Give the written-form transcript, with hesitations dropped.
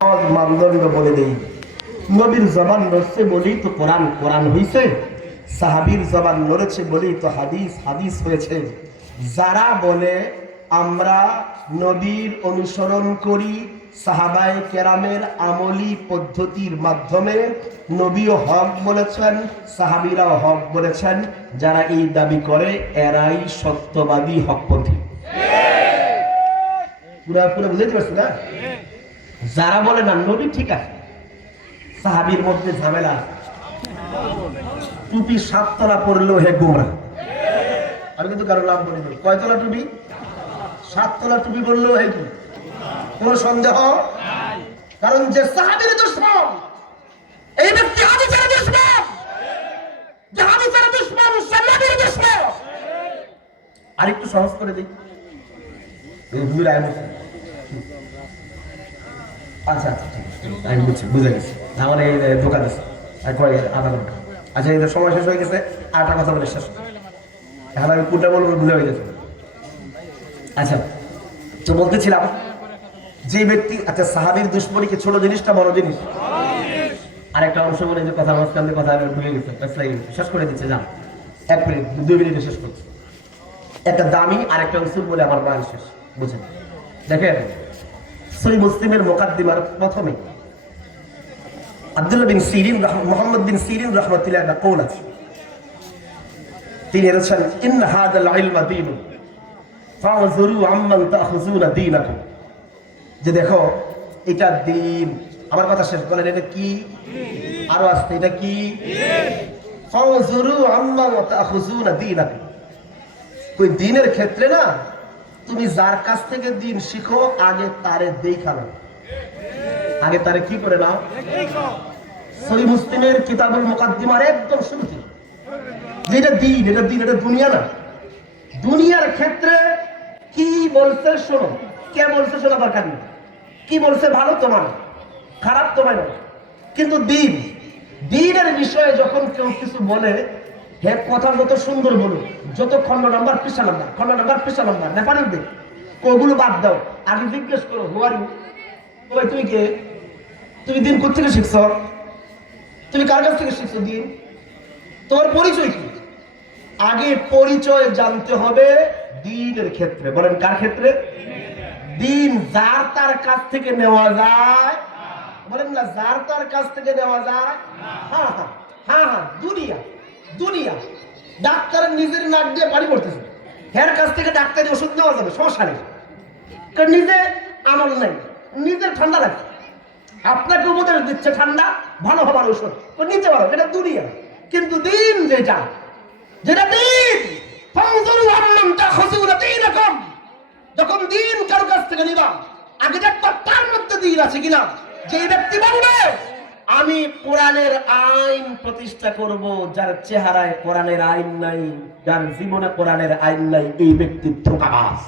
মানদণ্ড বলে দেই। নবীর জবান নড়ছে বলেই তো কোরআন কোরআন হয়েছে, সাহাবীর জবান নড়েছে বলেই তো হাদিস হাদিস হয়েছে। যারা বলে আমরা নবীর অনুসরণ করি, সাহাবায়ে কেরামের আমলি পদ্ধতির মাধ্যমে, নবীও হক বলেছেন, সাহাবীরাও হক বলেছেন, যারা এই দাবি করে এরাই সত্যবাদী হকপন্থী। পুরা পুরা বুঝতে পারছি না? যারা বলে না নবী ঠিক আছে, সাহাবীর মধ্যে ঝামেলা, টুপি 7 তলা পরলেও হে গোমরা। আর কিন্তু কারো নাম বলি নাই, কয়তলা টুপি? 7 তলা টুপি বললেও হে কি কোনো সন্দেহ নাই। কারণ যে সাহাবীর দুশমন, এই ব্যক্তি হাদিসের দুশমন, যে হাদিসের দুশমন সে নবীর দুশমন। আর একটু সহজ করে দিই, এই হুজুর আইমত। আচ্ছা আচ্ছা ঠিক আছে, আমি বুঝছি, বুঝে গেছি। আমার এই ধোকা দিচ্ছে আর কয় আধা ঘন্টা। আচ্ছা এদের সময় শেষ হয়ে গেছে, 8টা কথা বলে শেষ। এখন আমি কোনটা বলবো বুঝে হয়ে গেছে। আচ্ছা তো বলতেছিলাম যে ব্যক্তি, আচ্ছা সাহাবীর দুশমনী কি ছোট জিনিসটা বড় জিনিস? আর একটা অংশ বলে যে কথা মাঝখানে কথা ভুলে গেছে, শেষ করে দিচ্ছে। যান 1 মিনিট 2 মিনিটে শেষ করছি। একটা দামি আর একটা উসুল বলে আমার বয়ান শেষ, বুঝেন? দেখেন সহিহ মুসলিমের মুকাদ্দিমার প্রথমে আব্দুল্লাহ বিন সিরিন মুহাম্মদ বিন সিরিন রাহমাতুল্লাহ আলাইহি কওল আছে, তিনি বলেছেন ইন হাদাল ইলমা দীনুন ফাযুরু আম্মান তাখুযুনা দীনাকুম। যে দেখো এটা দ্বীন, আমার কথা শেষ বলেন, এটা কি? আরো আসতে, এটা কি? ফাযুরু আম্মান তাখুযুনা দীনাকুম। কই দ্বীনের ক্ষেত্রে না, তুমি যার কাছ থেকে দ্বীন শিখো আগে তারে দেখা নাও, আগে তারে কি করে নাও? সহিহ মুসলিমের কিতাবুল মুকাদ্দিমার একদম শুরুতে যেটা দ্বীন, এটা দ্বীন, এটা দুনিয়া না। দুনিয়ার ক্ষেত্রে কি বলছে শোনো, কে বলছে শোনা দরকার নেই, কি বলছে ভালো তোমার, খারাপ তোমার নয়। কিন্তু দ্বীন, দ্বীনের বিষয়ে যখন কেউ কিছু বলে, হ্যাঁ কথা যত সুন্দর বলো, যত খন্ড নাম্বার পৃষ্ঠা নাম্বার, খন্ড নাম্বার পৃষ্ঠা নাম্বার নেপালের দেখ, ওগুলো বাদ দাও, আগে জিজ্ঞেস করো হু আর ইউ, ওই তুই কে, তুমি দিন কোথেকে শিখছ, তুমি কার কাছ থেকে শিখছো দিন, তোর পরিচয় কি? আগে পরিচয় জানতে হবে দ্বীনের ক্ষেত্রে। বলেন কার ক্ষেত্রে? দ্বীন যার তার কাছ থেকে নেওয়া যায়, বলেন না যার তার কাছ থেকে নেওয়া যায়। হ্যাঁ হ্যাঁ হ্যাঁ হ্যাঁ, দুনিয়া দুনিয়া। ডাক্তার নিজের নাক দিয়ে পানি পড়তেছে, হের কাছ থেকে ডাক্তারি ওষুধ নেওয়া যাবে, সমস্যা নেই, কারণ নিজে আমল নেই, নিজের ঠান্ডা লাগছে, আপনাকে উপদেশ দিচ্ছে ঠান্ডা ভালো হবার ওষুধ নিতে পারো, এটা দুনিয়া। কিন্তু দ্বীন যেটা, যেটা দ্বীন, যখন দ্বীন কারো কাছ থেকে নিলাম, আগে দেখবা তার মধ্যে দ্বীন আছে কিনা। যে ব্যক্তি বলবে আমি কোরআনের আইন প্রতিষ্ঠা করব, যার চেহারায় কোরআনের আইন নাই, যার জীবনে কোরআনের আইন নাই, এই ব্যক্তি ধোঁকাবাজ।